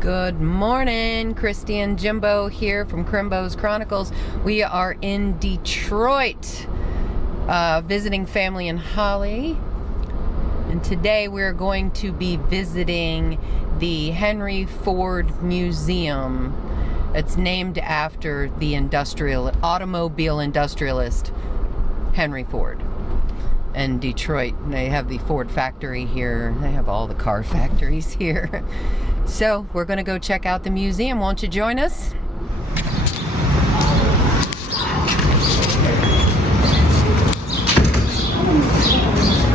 Good morning, Christy and Jimbo here from Crimbo's Chronicles. We are in Detroit, visiting family in Holly. And today we're going to be visiting the Henry Ford Museum. It's named after the automobile industrialist Henry Ford. In Detroit, they have the Ford factory here. They have all the car factories here. So we're going to go check out the museum. Won't you join us?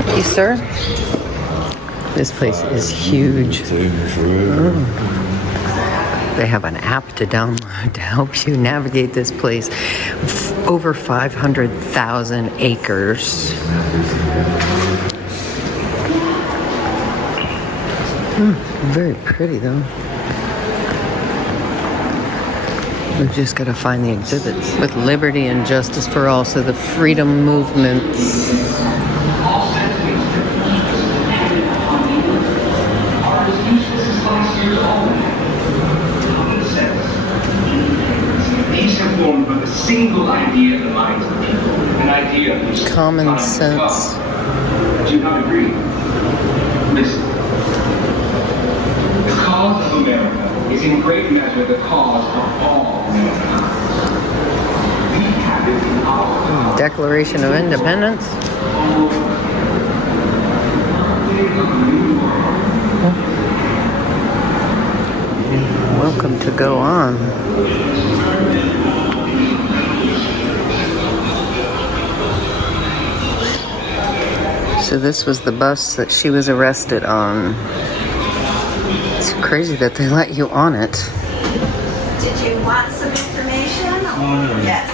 Thank you, sir. This place is huge. They have an app to download to help you navigate this place. Over 500,000 acres. Very pretty though. We've just got to find the exhibits. With liberty and justice for all, so the freedom movements. But a single idea in the minds of people, an idea which common sense. Do you not agree? Listen. The cause of America is in great measure the cause of all mankind. We have it in our power. Declaration of Independence. Welcome to go on. So this was the bus that she was arrested on. It's crazy that they let you on it. Did you want some information? Yes.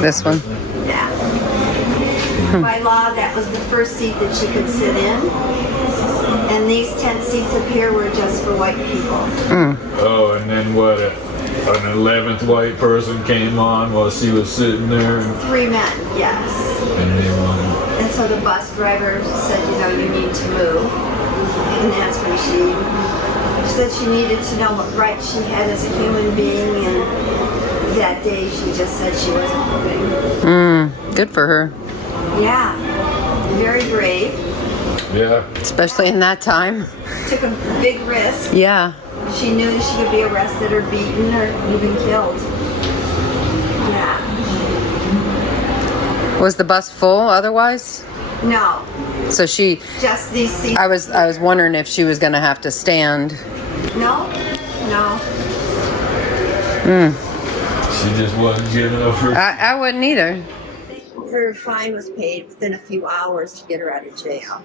This one? Yeah. By law, that was the first seat that she could sit in. And these 10 seats up here were just for white people. Oh, and then what? An 11th white person came on while she was sitting there. 3 men, yes. And so the bus driver said, you need to move. And that's when she said she needed to know what rights she had as a human being. And that day she just said she wasn't moving. Good for her. Yeah. Very brave. Yeah. Especially in that time. Took a big risk. Yeah. She knew that she could be arrested or beaten or even killed. Yeah. Was the bus full otherwise? No. So she... Just these seats. I was wondering if she was going to have to stand. No. She just wasn't giving up her... I wouldn't either. Her fine was paid within a few hours to get her out of jail.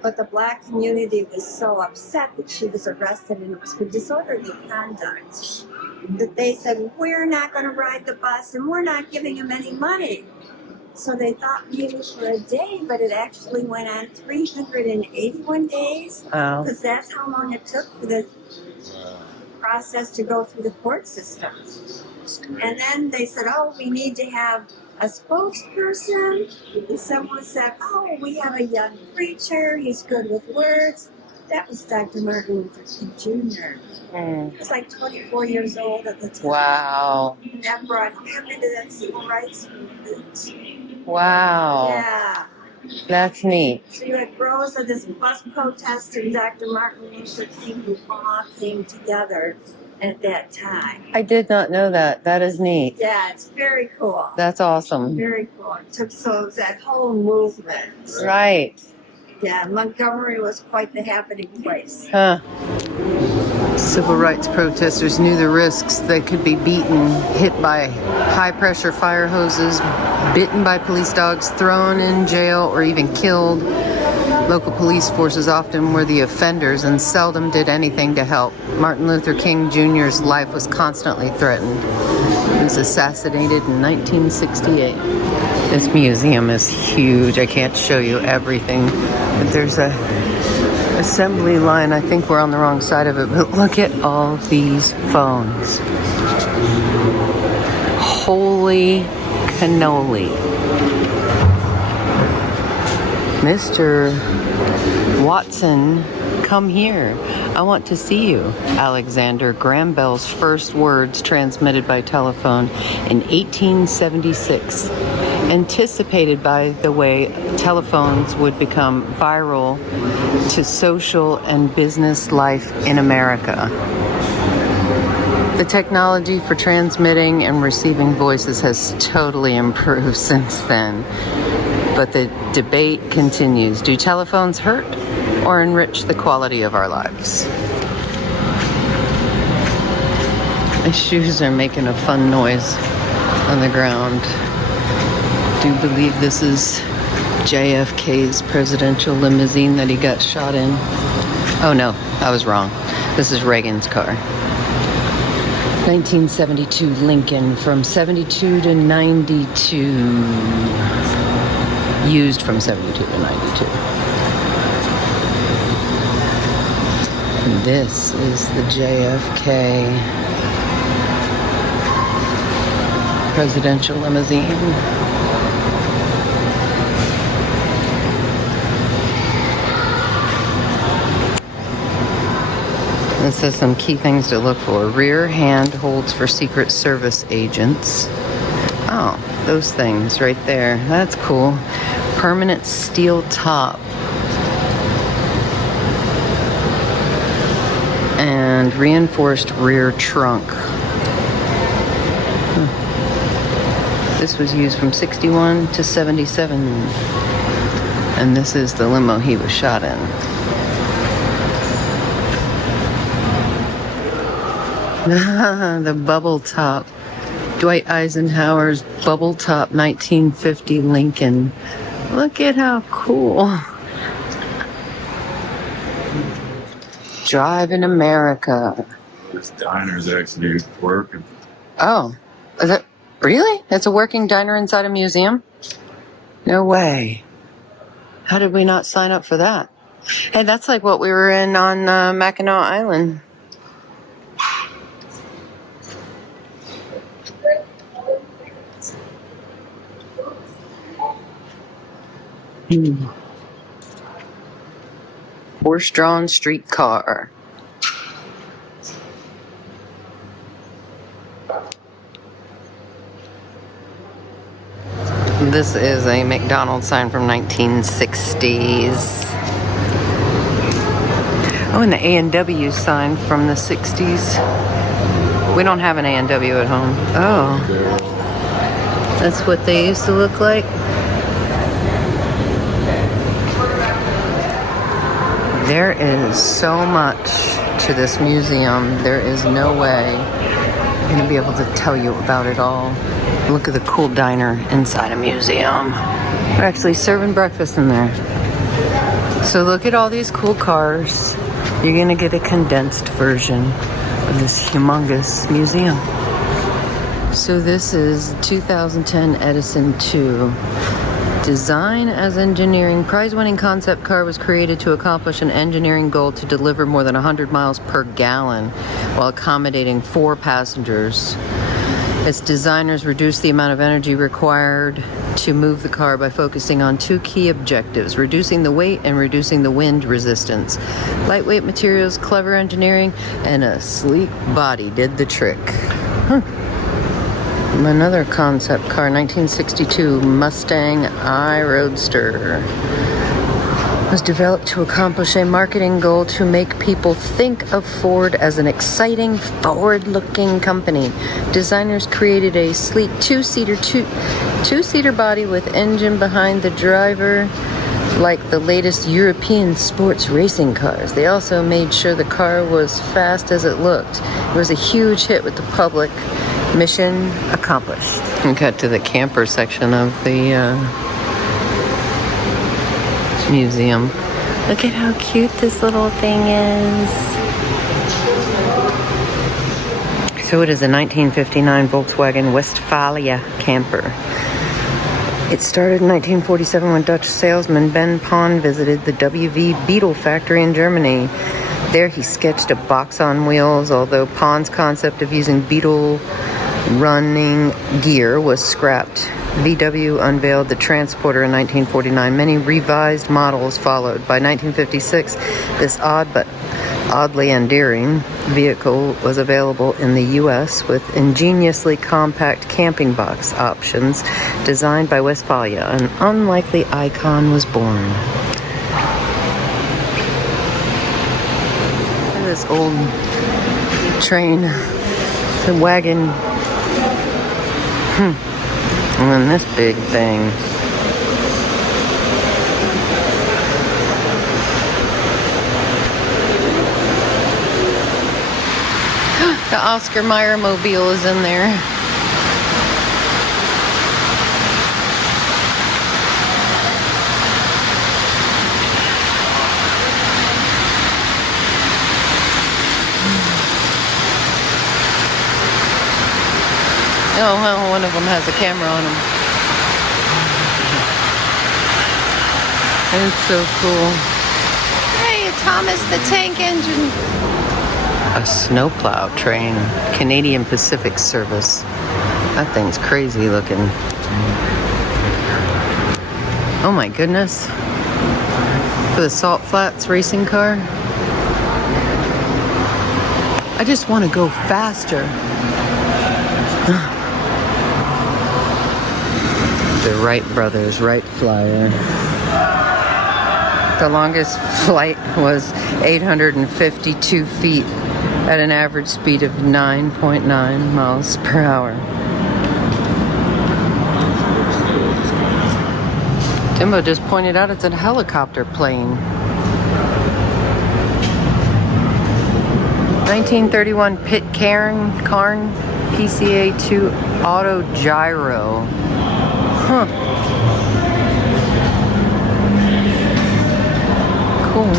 But the black community was so upset that she was arrested, and it was for disorderly conduct, that they said, we're not going to ride the bus and we're not giving him any money. So they thought maybe for a day, but it actually went on 381 days. Oh. Because that's how long it took for the process to go through the court system. And then they said, we need to have a spokesperson. And someone said, we have a young preacher. He's good with words. That was Dr. Martin Luther King Jr. He was like 24 years old at the time. Wow. And that brought him into that civil rights movement. Wow. Yeah. That's neat. So you had rows of this bus protest and Dr. Martin Luther King who all came together at that time. I did not know that. That is neat. Yeah, it's very cool. That's awesome. Very cool. So it was that whole movement. Right. Yeah, Montgomery was quite the happening place. Huh. Civil rights protesters knew the risks. They could be beaten, hit by high-pressure fire hoses, bitten by police dogs, thrown in jail, or even killed. Local police forces often were the offenders and seldom did anything to help. Martin Luther King Jr.'s life was constantly threatened. He was assassinated in 1968. This museum is huge. I can't show you everything, but there's a assembly line. I think we're on the wrong side of it, but look at all these phones. Holy cannoli. Mr. Watson, come here. I want to see you, Alexander Graham Bell's first words transmitted by telephone in 1876. Anticipated by the way telephones would become viral to social and business life in America. The technology for transmitting and receiving voices has totally improved since then. But the debate continues. Do telephones hurt or enrich the quality of our lives? My shoes are making a fun noise on the ground. Do you believe this is JFK's presidential limousine that he got shot in? Oh no, I was wrong. This is Reagan's car. 1972 Lincoln from 72 to 92. Used from 72 to 92. And this is the JFK presidential limousine. It says some key things to look for. Rear hand holds for Secret Service agents. Oh, those things right there. That's cool. Permanent steel top. And reinforced rear trunk. This was used from 61 to 77. And this is the limo he was shot in. The bubble top. Dwight Eisenhower's bubble top 1950 Lincoln. Look at how cool. Drive in America. This diner's actually working. Oh, is it really? It's a working diner inside a museum? No way. How did we not sign up for that? Hey, that's like what we were in on Mackinac Island. Horse-drawn streetcar. This is a McDonald's sign from 1960s. Oh, and the A&W sign from the 60s. We don't have an A&W at home. Oh. That's what they used to look like? There is so much to this museum. There is no way I'm going to be able to tell you about it all. Look at the cool diner inside a museum. They're actually serving breakfast in there. So look at all these cool cars. You're going to get a condensed version of this humongous museum. So this is 2010 Edison 2. Design as engineering. Prize-winning concept car was created to accomplish an engineering goal to deliver more than 100 miles per gallon while accommodating 4 passengers. Its designers reduced the amount of energy required to move the car by focusing on 2 key objectives: reducing the weight and reducing the wind resistance. Lightweight materials, clever engineering, and a sleek body did the trick. Another concept car, 1962 Mustang I Roadster. Was developed to accomplish a marketing goal to make people think of Ford as an exciting, forward-looking company. Designers created a sleek two-seater body with engine behind the driver, like the latest European sports racing cars. They also made sure the car was fast as it looked. It was a huge hit with the public. Mission accomplished. We got to the camper section of the museum. Look at how cute this little thing is. So it is a 1959 Volkswagen Westfalia camper. It started in 1947 when Dutch salesman Ben Pon visited the WV Beetle factory in Germany. There he sketched a box on wheels, although Pon's concept of using Beetle running gear was scrapped. VW unveiled the Transporter in 1949. Many revised models followed. By 1956, this odd but oddly endearing vehicle was available in the U.S. with ingeniously compact camping box options designed by Westphalia. An unlikely icon was born. Look at this old train, the wagon, and then this big thing. The Oscar Mayer Wienermobile is in there. Oh, well, one of them has a camera on him. It's so cool. Hey, Thomas the Tank Engine. A snowplow train, Canadian Pacific Service. That thing's crazy looking. Oh my goodness. For the Salt Flats racing car. I just want to go faster. The Wright brothers, Wright Flyer. The longest flight was 852 feet at an average speed of 9.9 miles per hour. Timbo just pointed out it's a helicopter plane. 1931 Pitcairn PCA-2 auto gyro. Huh. Cool.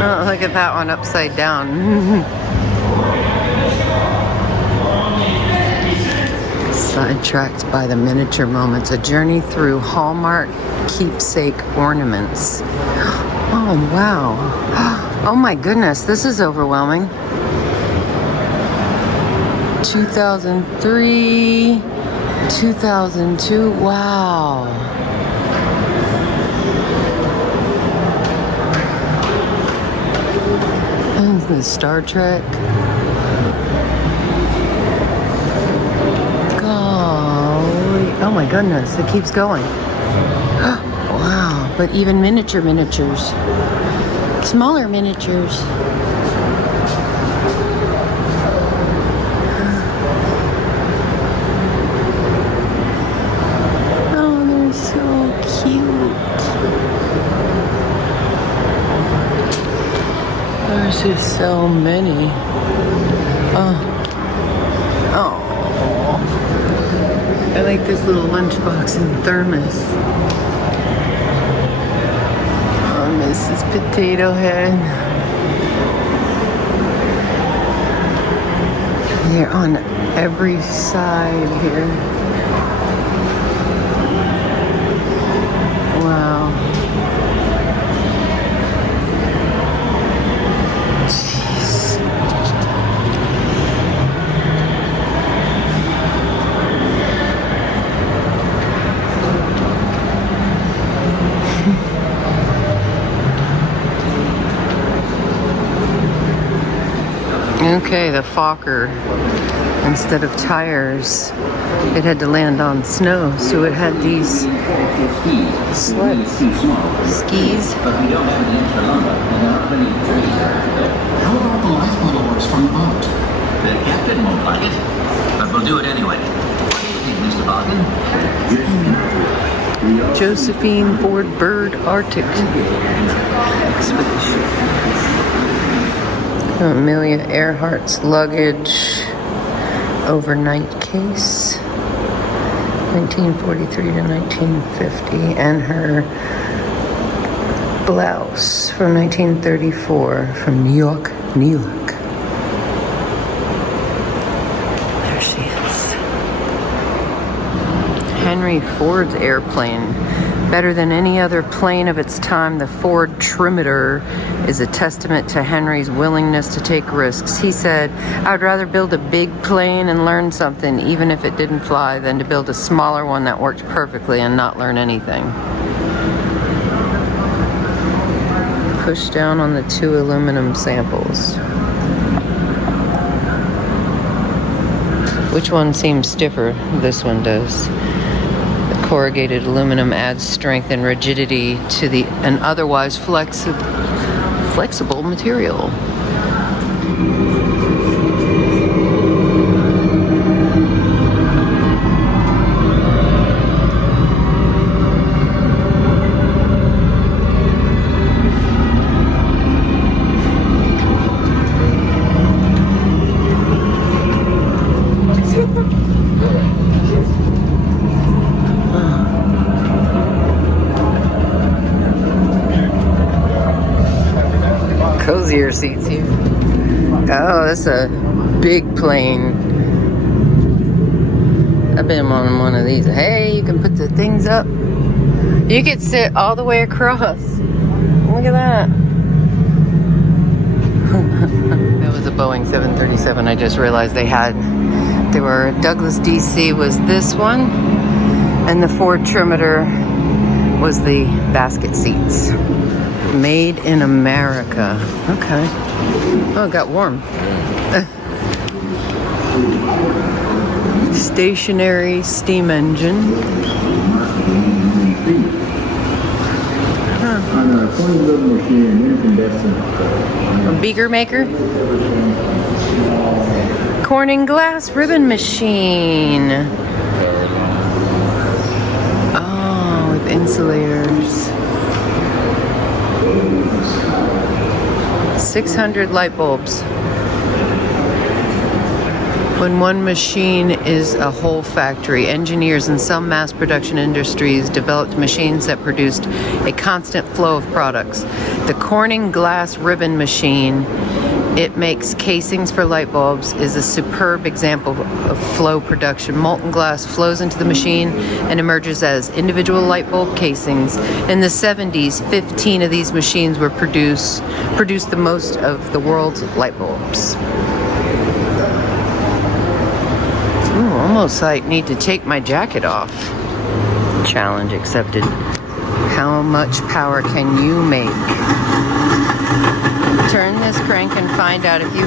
Oh, look at that one upside down. Sidetracked by the miniature moments. A journey through Hallmark keepsake ornaments. Oh, wow. Oh my goodness, this is overwhelming. 2003, 2002, wow. And the Star Trek. Golly. Oh my goodness, it keeps going. Wow, but even miniatures. Smaller miniatures. Oh, they're so cute. There's just so many. Oh. I like this little lunchbox and thermos. Oh, Mrs. Potato Head. They're on every side here. Wow. Jeez. Okay, the Fokker, instead of tires, it had to land on snow, so it had these sleds, skis. But we don't have any extra lumber, and there aren't many trees around here. How about the life followers from the boat? The captain won't like it, but we'll do it anyway. What do you think, Mr. Barkin? Josephine Ford Bird Arctic Expedition. Amelia Earhart's luggage overnight case, 1943 to 1950, and her blouse from 1934 from New York, New York. There she is. Henry Ford's airplane. Better than any other plane of its time, the Ford Trimeter is a testament to Henry's willingness to take risks. He said, "I would rather build a big plane and learn something, even if it didn't fly, than to build a smaller one that worked perfectly and not learn anything." Push down on the 2 aluminum samples. Which one seems stiffer? This one does. The corrugated aluminum adds strength and rigidity to an otherwise flexible material. Cozier seats here. Oh, that's a big plane. I've been on one of these. Hey, you can put the things up. You could sit all the way across. Look at that. That was a Boeing 737. I just realized there were Douglas DC was this one, and the Ford Trimeter was the basket seats. Made in America. Okay. Oh, it got warm. Stationary steam engine. A beaker maker. Corning glass ribbon machine. Oh, with insulators. 600 light bulbs. When one machine is a whole factory, engineers in some mass production industries developed machines that produced a constant flow of products. The Corning glass ribbon machine, it makes casings for light bulbs, is a superb example of flow production. Molten glass flows into the machine and emerges as individual light bulb casings. In the 70s, 15 of these machines were produced the most of the world's light bulbs. Ooh, almost like need to take my jacket off. Challenge accepted. How much power can you make? Turn this crank and find out if you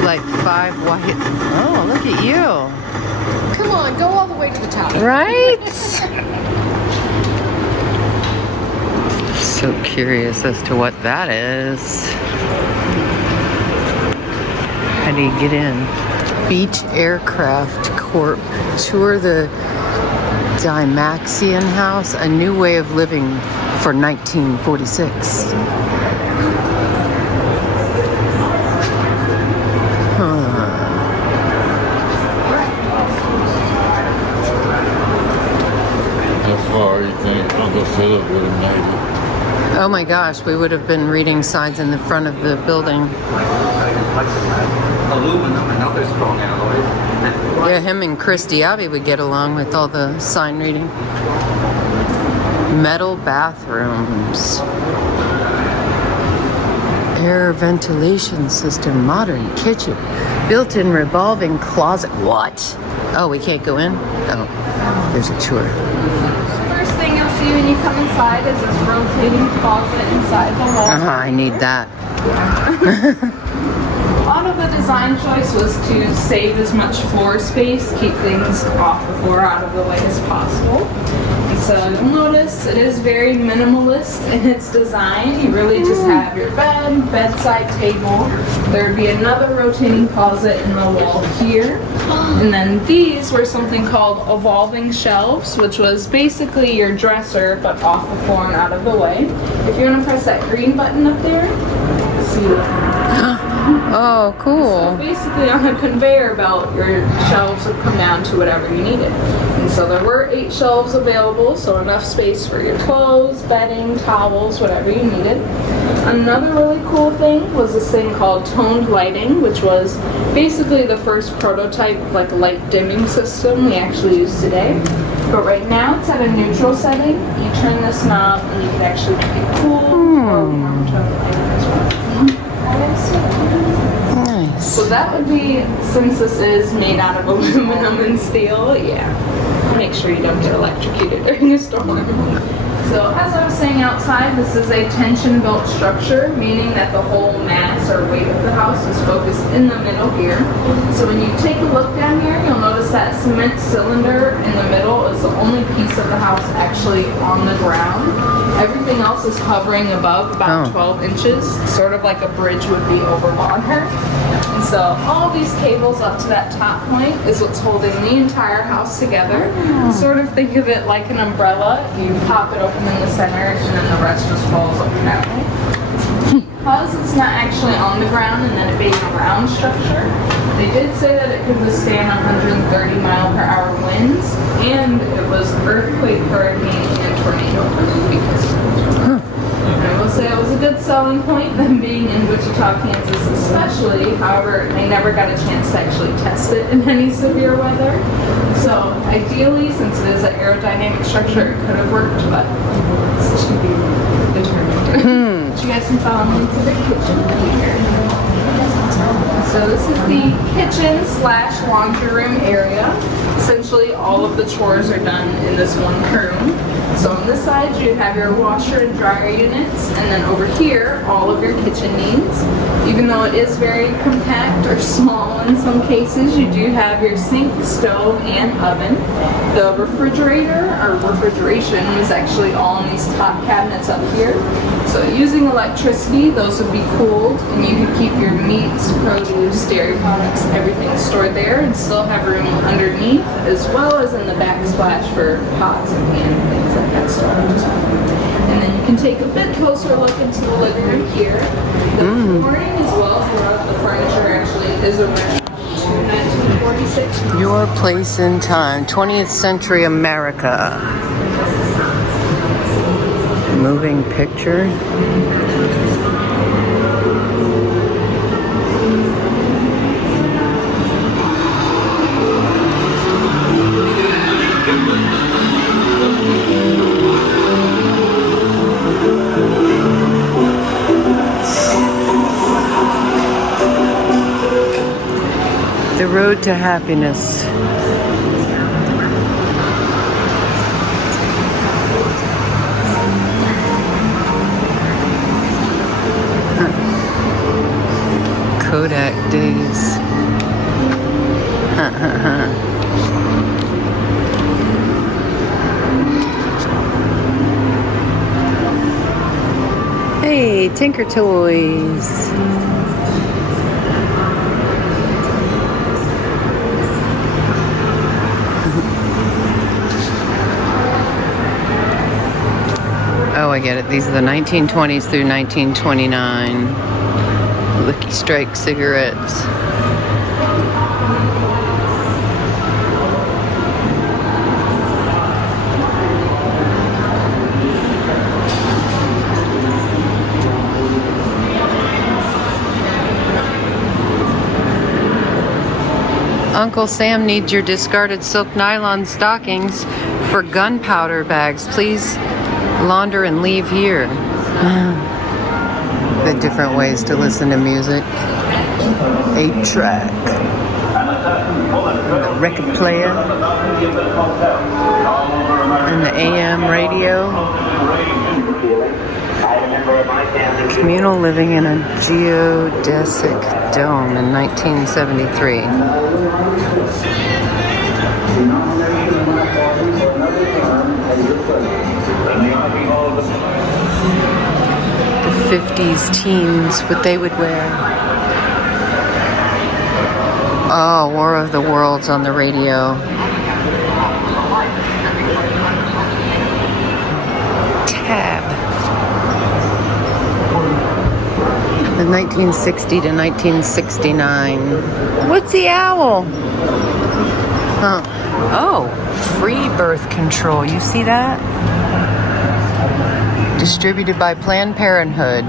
like 5 white. Oh, look at you. Come on, go all the way to the top. Right? So curious as to what that is. How do you get in? Beach Aircraft Corp. Tour the Dymaxion House, a new way of living for 1946. Uncle Philip would have made it. Oh my gosh, we would have been reading signs in the front of the building. Aluminum and other strong alloys. Yeah, him and Chris Diaby would get along with all the sign reading. Metal bathrooms. Air ventilation system, modern kitchen. Built-in revolving closet. What? Oh, we can't go in? Oh, there's a tour. First thing you'll see when you come inside is this rotating closet inside the wall. I need that. A lot of the design choice was to save as much floor space, keep things off the floor, out of the way as possible. And so you'll notice it is very minimalist in its design. You really just have your bed, bedside table. There would be another rotating closet in the wall here. And then these were something called evolving shelves, which was basically your dresser, but off the floor and out of the way. If you want to press that green button up there, see that. Oh, cool. So basically on a conveyor belt, your shelves would come down to whatever you needed. And so there were 8 shelves available, so enough space for your clothes, bedding, towels, whatever you needed. Another really cool thing was this thing called toned lighting, which was basically the first prototype of like a light dimming system we actually use today. But right now it's at a neutral setting. You turn this knob and you can actually make it cool or warm toned lighting as well. Nice. So that would be, since this is made out of aluminum and steel, yeah. Make sure you don't get electrocuted during a storm. So as I was saying outside, this is a tension-built structure, meaning that the whole mass or weight of the house is focused in the middle here. So when you take a look down here, you'll notice that cement cylinder in the middle is the only piece of the house actually on the ground. Everything else is hovering above about 12 inches, sort of like a bridge would be over water. And so all these cables up to that top point is what's holding the entire house together. Sort of think of it like an umbrella. You pop it open in the center and then the rest just falls over that way. Because it's not actually on the ground and then it being a round structure, they did say that it could withstand 130-mile-per-hour winds, and it was earthquake, hurricane, and tornado proof because of it. And I will say it was a good selling point, them being in Wichita, Kansas especially. However, they never got a chance to actually test it in any severe weather. So ideally, since it is an aerodynamic structure, it could have worked, but it's to be determined. But you guys can follow me to the kitchen here. So this is the kitchen / laundry room area. Essentially, all of the chores are done in this one room. So on this side, you have your washer and dryer units, and then over here, all of your kitchen needs. Even though it is very compact or small in some cases, you do have your sink, stove, and oven. The refrigerator or refrigeration is actually all in these top cabinets up here. So using electricity, those would be cooled, and you can keep your meats, produce, dairy products, everything stored there, and still have room underneath, as well as in the backsplash for pots and pans and things like that storage. And then you can take a bit closer look into the living room here. The flooring as well throughout the furniture actually is around 1946. Your place in time, 20th century America. Moving picture. The road to happiness. Kodak days. Hey, Tinker Toys. Oh, I get it. These are the 1920s through 1929. Lucky Strike cigarettes. Uncle Sam needs your discarded silk nylon stockings for gunpowder bags. Please launder and leave here. The different ways to listen to music. 8-track. The record player. And the AM radio. Communal living in a geodesic dome in 1973. The 50s teens, what they would wear. Oh, War of the Worlds on the radio. Tab. The 1960 to 1969. What's the owl? Huh. Oh, free birth control. You see that? Distributed by Planned Parenthood.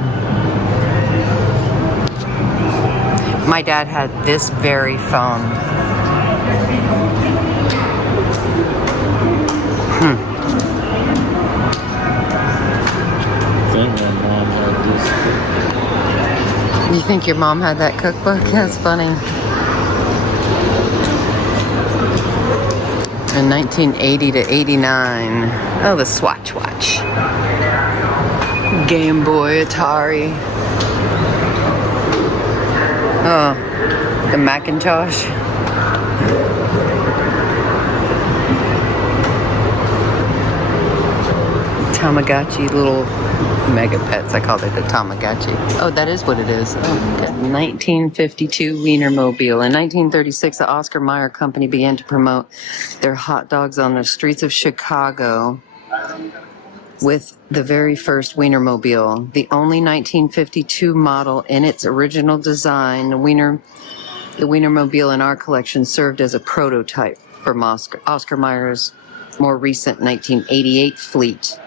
My dad had this very phone. I think my mom had this. You think your mom had that cookbook? That's funny. In 1980 to 89. Oh, the Swatch watch. Game Boy, Atari. Oh, the Macintosh. Tamagotchi, little mega pets. I called it a Tamagotchi. Oh, that is what it is. Oh, good. 1952 Wienermobile. In 1936, the Oscar Mayer Company began to promote their hot dogs on the streets of Chicago with the very first Wienermobile. The only 1952 model in its original design, the Wienermobile in our collection served as a prototype for Oscar Mayer's more recent 1988 fleet.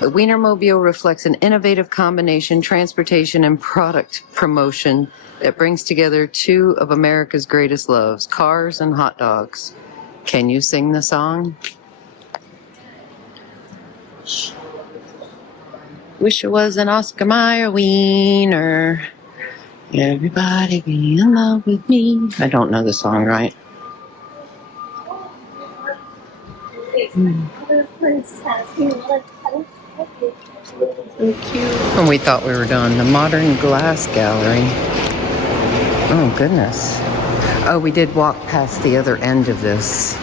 The Wienermobile reflects an innovative combination, transportation and product promotion that brings together two of America's greatest loves, cars and hot dogs. Can you sing the song? Wish it was an Oscar Mayer Wiener. Everybody be in love with me. I don't know the song right. So cute. And we thought we were done. The Modern Glass Gallery. Oh, goodness. Oh, we did walk past the other end of this.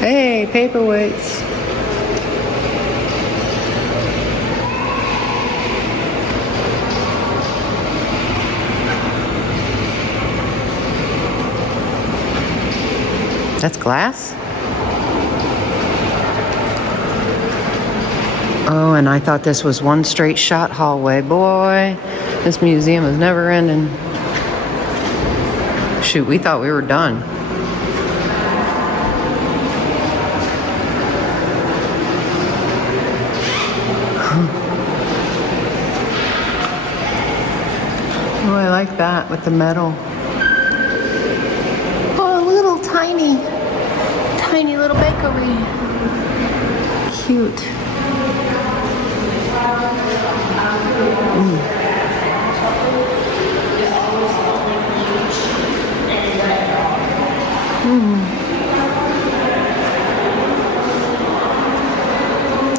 Hey, paperweights. That's glass? Oh, and I thought this was one straight shot hallway. Boy, this museum is never ending. Shoot, we thought we were done. Oh, I like that with the metal. Oh, a little tiny little bakery. Cute.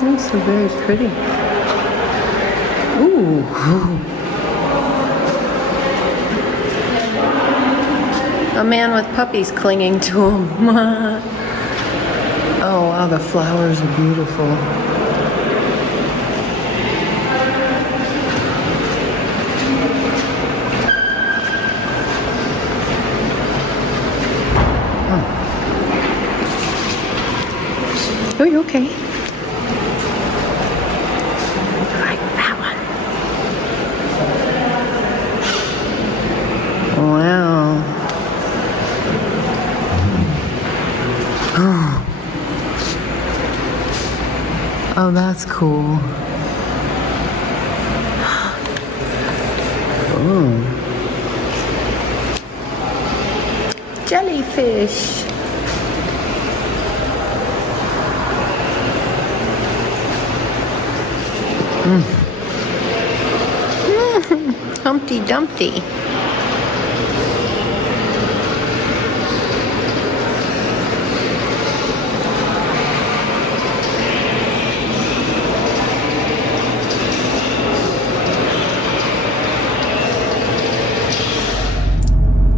That's so very pretty. Ooh. A man with puppies clinging to him. Oh wow, the flowers are beautiful. Oh, you okay? I like that one. Wow. Oh, that's cool. Oh. Jellyfish. Humpty Dumpty.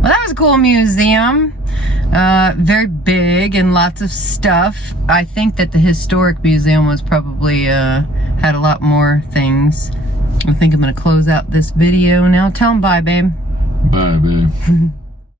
Well, that was a cool museum. Very big and lots of stuff. I think that the historic museum was probably had a lot more things. I think I'm gonna close out this video now. Tell them bye, babe. Bye, babe.